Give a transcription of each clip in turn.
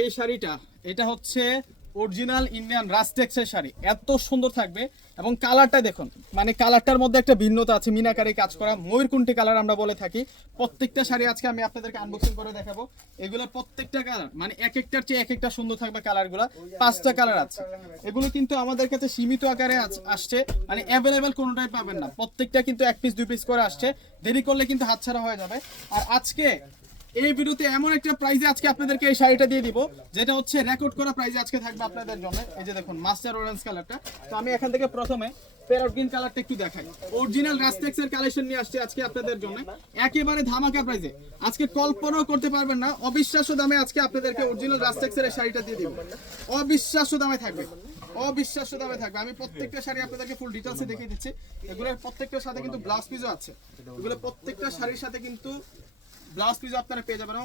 এই শাড়িটা, এটা হচ্ছে অরিজিনাল ইন্ডিয়ান রাস্টেক্সের শাড়ি। এত সুন্দর থাকবে এবং কালারটা দেখুন মানে কালারটার মধ্যে একটা ভিন্নতা আছে, মিনাকারি কাজ করা ময়ূরকুণ্টি কালার আমরা বলে থাকি। প্রত্যেকটা শাড়ি আজকে আমি আপনাদেরকে আনবক্সিং করে দেখাবো। এগুলোর প্রত্যেকটা কালার মানে এক একটার চেয়ে এক একটা সুন্দর থাকবে কালারগুলো। পাঁচটা কালার আছে। এগুলো কিন্তু আমাদের কাছে সীমিত আকারে আসছে মানে অ্যাভেলেবেল কোনোটাই পাবেন না। প্রত্যেকটা কিন্তু এক পিস দুই পিস করে আসছে। দেরি করলে কিন্তু হাতছাড়া হয়ে যাবে। আর আজকে এই ভিডিওতে এমন একটা প্রাইজে আজকে আপনাদেরকে এই শাড়িটা দিয়ে দিব, যেটা হচ্ছে রেকর্ড করা প্রাইজে আজকে থাকবে আপনাদের জন্য। এই যে দেখুন মাস্টার অরেঞ্জ কালারটা তো আমি এখান থেকে প্রথমে একেবারে ধামাকা কল্পনাও করতে পারবেন না, অবিশ্বাস্য দামে আজকে আপনাদেরকে এর শাড়িটা দিয়ে অবিশ্বাস্য দামে থাকবে। অবিশ্বাস্য দামে থাকবে। আমি প্রত্যেকটা শাড়ি ফুল দেখিয়ে দিচ্ছি। এগুলোর কিন্তু আছে। এগুলো প্রত্যেকটা শাড়ির সাথে কিন্তু ব্লাউজ পিস আপনারা পেয়ে যাবেন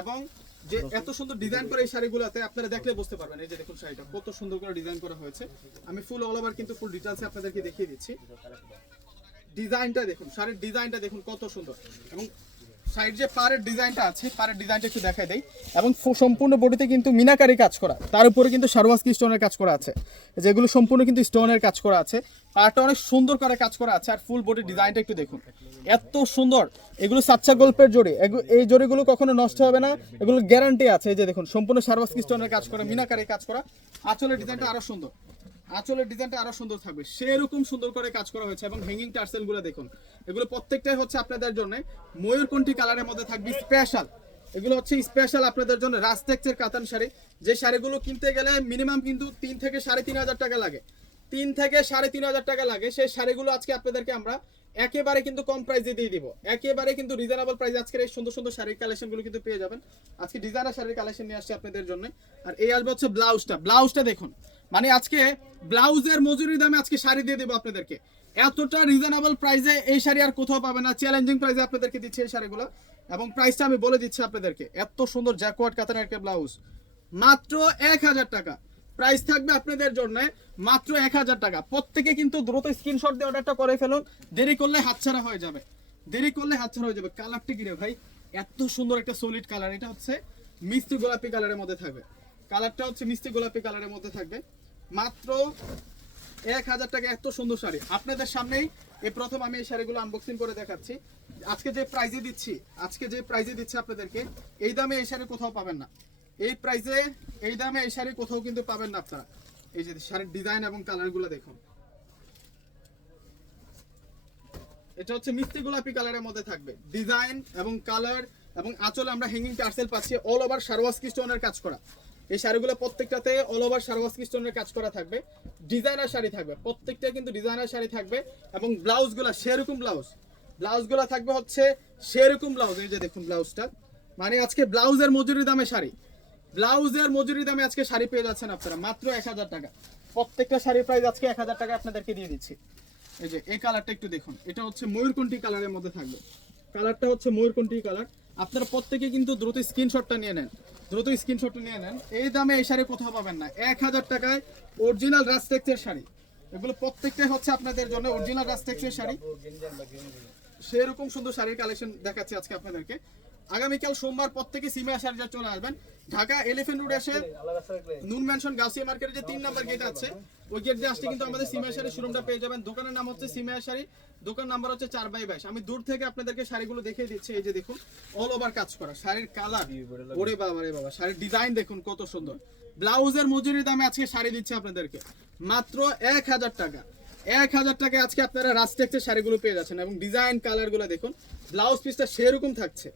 এবং- যে এত সুন্দর ডিজাইন করে এই শাড়িগুলোতে আপনারা দেখলে বুঝতে পারবেন এই যে দেখুন শাড়িটা কত সুন্দর করে ডিজাইন করা হয়েছে। আমি ফুল অল ওভার কিন্তু ফুল ডিটেলসে আপনাদেরকে দেখিয়ে দিচ্ছি। ডিজাইনটা দেখুন শাড়ির ডিজাইনটা দেখুন কত সুন্দর। এবং সাইড যে পাড়ের ডিজাইনটা আছে পাড়ের ডিজাইনটা একটু দেখাই দেই। এবং সম্পূর্ণ বডিতে কিন্তু মিনাকারি কাজ করা। তার উপরে কিন্তু সারওয়াস্কি স্টোনের কাজ করা আছে। যেগুলো সম্পূর্ণ কিন্তু স্টোনের কাজ করা আছে। পাড়টা অনেক সুন্দর করে কাজ করা আছে। আর ফুল বডির ডিজাইনটা একটু দেখুন। এত সুন্দর। এগুলো সাচ্চা গল্পের জড়ি। এই জড়িগুলো কখনো নষ্ট হবে না। এগুলো গ্যারান্টি আছে। এই যে দেখুন, সম্পূর্ণ সারওয়াস্কি স্টোনের কাজ করা, মিনাকারি কাজ করা। আঁচলের ডিজাইনটা আরও সুন্দর। আঁচলের ডিজাইনটা আরও সুন্দর থাকবে। সেরকম সুন্দর করে কাজ করা হয়েছে এবং হ্যাঙ্গিং টার্সেলগুলো দেখুন। এগুলো প্রত্যেকটাই হচ্ছে আপনাদের জন্য। ময়ূরকণ্ঠী কালারের মধ্যে থাকবে? স্পেশাল এগুলো হচ্ছে স্পেশাল আপনাদের জন্য রাস্টেক্সের কাতান শাড়ি। যে শাড়িগুলো কিনতে গেলে মিনিমাম কিন্তু তিন থেকে সাড়ে তিন হাজার টাকা লাগে। তিন থেকে সাড়ে তিন হাজার টাকা লাগে। সেই শাড়িগুলো আজকে আপনাদেরকে আমরা একেবারে কিন্তু কম প্রাইসে দিয়ে দিব। একেবারে কিন্তু রিজনেবল প্রাইসে আজকের এই সুন্দর সুন্দর শাড়ির কালেকশনগুলো কিন্তু পেয়ে যাবেন। আজকে ডিজাইনার শাড়ির কালেকশন নিয়ে আসছে আপনাদের জন্য। আর এই আসবে হচ্ছে ব্লাউজটা। ব্লাউজটা দেখুন। মানে আজকে ব্লাউজের মজুরি দামে আজকে শাড়ি দিয়ে দেবো আপনাদেরকে। এতটা রিজনেবল প্রাইসে এই শাড়ি আর কোথাও পাবে না। চ্যালেঞ্জিং প্রাইসে আপনাদেরকে দিচ্ছে এই শাড়িগুলো। এবং প্রাইসটা আমি বলে দিচ্ছি আপনাদেরকে। এত সুন্দর জ্যাকওয়ার্ড কাতানের একটা ব্লাউজ। মাত্র এক হাজার টাকা। প্রাইস থাকবে আপনাদের জন্য মাত্র এক হাজার টাকা। প্রত্যেকে কিন্তু দ্রুত স্ক্রিনশট দিয়ে অর্ডারটা করে ফেলুন। দেরি করলে হাতছাড়া হয়ে যাবে। দেরি করলে হাতছাড়া হয়ে যাবে। কালারটা কি রে ভাই? এত সুন্দর একটা সলিড কালার এটা হচ্ছে মিষ্টি গোলাপি কালারের মধ্যে থাকবে। কালারটা হচ্ছে মিষ্টি গোলাপি কালারের মধ্যে থাকবে। মাত্র এক হাজার টাকা, এত সুন্দর শাড়ি। আপনাদের সামনেই এই প্রথম আমি এই শাড়িগুলো আনবক্সিং করে দেখাচ্ছি। আজকে যে প্রাইজে দিচ্ছি, আজকে যে প্রাইজে দিচ্ছি আপনাদেরকে, এই দামে এই শাড়ি কোথাও পাবেন না। এই প্রাইজে এই দামে এই শাড়ি কোথাও কিন্তু পাবেন না আপনারা। এই যে শাড়ির ডিজাইন এবং কালারগুলো দেখুন। এটা হচ্ছে মিষ্টি গোলাপি কালারের মধ্যে থাকবে। ডিজাইন এবং কালার এবং আঁচলে আমরা হ্যাঙ্গিং টার্সেল পাচ্ছি অল ওভার সারওয়াস্কি স্টোনের কাজ করা। এই শাড়িগুলো প্রত্যেকটাতে অল ওভার সারওয়াস্কি স্টোনের কাজ করা থাকবে। ডিজাইনার শাড়ি থাকবে প্রত্যেকটা কিন্তু ডিজাইনার শাড়ি থাকবে এবং ব্লাউজগুলো সেরকম ব্লাউজ। ব্লাউজগুলো থাকবে হচ্ছে সেরকম ব্লাউজ, এই যে দেখুন ব্লাউজটা। মানে আজকে ব্লাউজের মজুরি দামে শাড়ি। ব্লাউজের মজুরি দামে আজকে শাড়ি পেয়ে যাচ্ছেন আপনারা, মাত্র এক হাজার টাকা। প্রত্যেকটা শাড়ির প্রাইস আজকে এক হাজার টাকা আপনাদেরকে দিয়ে দিচ্ছি। এই যে, এই কালারটা একটু দেখুন। এটা হচ্ছে ময়ূরকণ্ঠী কালারের মধ্যে থাকবে। কালারটা হচ্ছে ময়ূরকণ্ঠী কালার আপনারা প্রত্যেকে কিন্তু দ্রুত স্ক্রিনশটটা নিয়ে নেন। দ্রুত স্ক্রিনশটটা নিয়ে নেন। এই দামে এই শাড়ি কোথাও পাবেন না। এক হাজার টাকায় অরিজিনাল রাস্টেক্সের শাড়ি। এগুলো প্রত্যেকটাই হচ্ছে আপনাদের জন্য অরিজিনাল রাস্টেক্সের শাড়ি। সেরকম সুন্দর শাড়ির কালেকশন দেখাচ্ছি আজকে আপনাদেরকে। আগামীকাল সোমবার প্রত্যেকে সিমে আসার যা চলে আসবেন। ঢাকা এলিফেন্ট রোড এসে নুন ম্যানশন গাউসিয়া মার্কেটে যে তিন নাম্বার গেট আছে, ওই গেট দিয়ে আসলে কিন্তু আমাদের সিমে শাড়ির শোরুমটা পেয়ে যাবেন। দোকানের নাম হচ্ছে সিমে শাড়ি দোকান নাম্বার হচ্ছে চার বাই বাইশ। আমি দূর থেকে আপনাদেরকে শাড়িগুলো দেখিয়ে দিচ্ছি, এই যে দেখুন অল ওভার কাজ করা, শাড়ির কালার ওরে বাবা রে বাবা, শাড়ির ডিজাইন দেখুন কত সুন্দর। ব্লাউজের মজুরির দামে আজকে শাড়ি দিচ্ছে আপনাদেরকে। মাত্র এক হাজার টাকা। এক হাজার টাকায় আজকে আপনারা রাস্টেক্সের শাড়িগুলো পেয়ে যাচ্ছেন এবং ডিজাইন কালারগুলো দেখুন, ব্লাউজ পিসটা সেরকম থাকছে।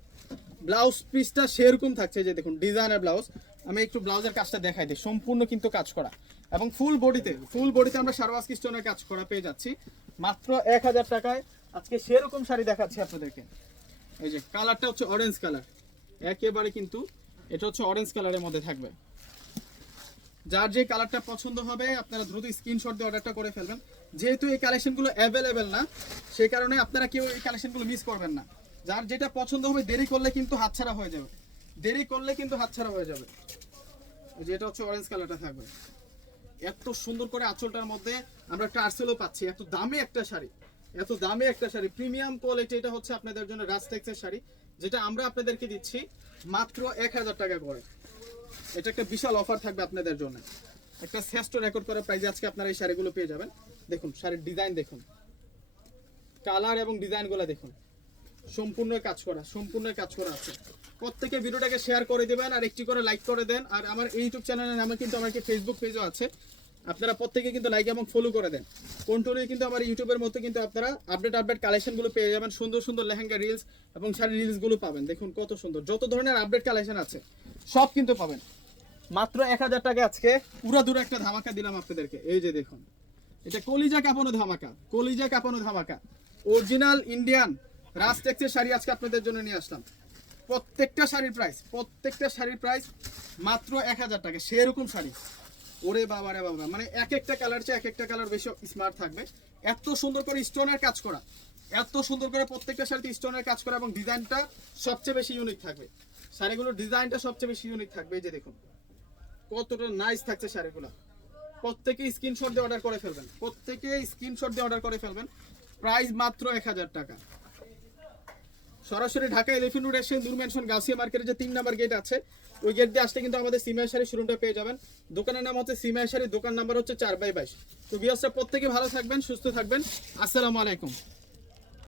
ব্লাউজ পিসটা সেরকম থাকছে যে দেখুন, ডিজাইনের ব্লাউজ। আমি একটু ব্লাউজের কাজটা দেখাই দিই, সম্পূর্ণ কিন্তু কাজ করা। এবং ফুল বডিতে ফুল বডিতে আমরা সারওয়াস্কি স্টোনের কাজ করা পেয়ে যাচ্ছি। মাত্র এক হাজার টাকায়। আজকে সেরকম শাড়ি দেখাচ্ছি আপনাদেরকে। এই যে, কালারটা হচ্ছে অরেঞ্জ কালার একেবারে কিন্তু এটা হচ্ছে অরেঞ্জ কালারের মধ্যে থাকবে। যার যে কালারটা পছন্দ হবে, আপনারা দ্রুত স্ক্রিনশট দিয়ে অর্ডারটা করে ফেলবেন। যেহেতু এই কালেকশনগুলো অ্যাভেলেবেল না, সেই কারণে আপনারা কেউ এই কালেকশনগুলো মিস করবেন না। যার যেটা পছন্দ হবে দেরি করলে কিন্তু হাতছাড়া হয়ে যাবে। দেরি করলে কিন্তু হাতছাড়া হয়ে যাবে। এই যে এটা হচ্ছে অরেঞ্জ কালারটা থাকবে। এত সুন্দর করে আঁচলটার মধ্যে আমরা টার্সেলও পাচ্ছি। এত দামি একটা শাড়ি। এত দামি একটা শাড়ি। প্রিমিয়াম কোয়ালিটি এটা হচ্ছে আপনাদের জন্য রাস্টেক্সের শাড়ি, যেটা আমরা আপনাদেরকে দিচ্ছি মাত্র এক হাজার টাকা করে। এটা একটা বিশাল অফার থাকবে আপনাদের জন্য। একটা শ্রেষ্ঠ রেকর্ড করা প্রাইজে আজকে আপনারা এই শাড়িগুলো পেয়ে যাবেন। দেখুন, শাড়ির ডিজাইন দেখুন। কালার এবং ডিজাইনগুলো দেখুন। সম্পূর্ণ কাজ করা, সম্পূর্ণ কাজ করা আছে। প্রত্যেকে ভিডিওটাকে শেয়ার করে দেবেন আর একটি করে লাইক করে দেন। আর আমার ইউটিউব চ্যানেলের নামে কিন্তু আমার একটি ফেসবুক পেজও আছে। আপনারা প্রত্যেকে কিন্তু লাইক এবং ফলো করে দেন। কন্ট্রোলে কিন্তু আমার ইউটিউবের মধ্যে কিন্তু আপনারা আপডেট আপডেট কালেকশনগুলো পেয়ে যাবেন। সুন্দর সুন্দর লেহেঙ্গা রিলস এবং শাড়ি রিলসগুলো পাবেন। দেখুন কত সুন্দর। যত ধরনের আপডেট কালেকশন আছে, সব কিন্তু পাবেন। মাত্র এক হাজার টাকা আজকে। পুরা দূরে একটা ধামাকা দিলাম আপনাদেরকে। এই যে দেখুন। এটা কলিজা কাঁপানো ধামাকা। কলিজা কাঁপানো ধামাকা। অরিজিনাল ইন্ডিয়ান রাজটেক্সের শাড়ি আজকে আপনাদের জন্য নিয়ে আসলাম। প্রত্যেকটা শাড়ির প্রাইস প্রত্যেকটা শাড়ির প্রাইস মাত্র এক হাজার টাকা, সেরকম শাড়ি। ওরে বাবা রে বাবা মানে এক একটা কালার চেয়ে এক একটা কালার বেশি স্মার্ট থাকবে। এত সুন্দর করে স্টোনের কাজ করা, এত সুন্দর করে প্রত্যেকটা শাড়িতে স্টোনের কাজ করা এবং ডিজাইনটা সবচেয়ে বেশি ইউনিক থাকবে। শাড়িগুলোর ডিজাইনটা সবচেয়ে বেশি ইউনিক থাকবে, এই যে দেখুন। কতটা নাইস থাকছে শাড়িগুলো। প্রত্যেকে স্ক্রিনশট দিয়ে অর্ডার করে ফেলবেন, প্রত্যেকে স্ক্রিনশট দিয়ে অর্ডার করে ফেলবেন। প্রাইস মাত্র এক হাজার টাকা। সরাসরি ঢাকা এলিফেন্ট রোড এসে দূর ম্যানশন মার্কেটের যে তিন নাম্বার গেট আছে, ওই গেট দিয়ে আসতে কিন্তু আমাদের সিমিয়া শাড়ি শোরুমটা পেয়ে যাবেন। দোকানের নাম হচ্ছে সিমিয়া শাড়ি দোকান নাম্বার হচ্ছে চার বাই বাইশ। তো বিয়াসটা প্রত্যেকে ভালো থাকবেন, সুস্থ থাকবেন। আসসালামু আলাইকুম।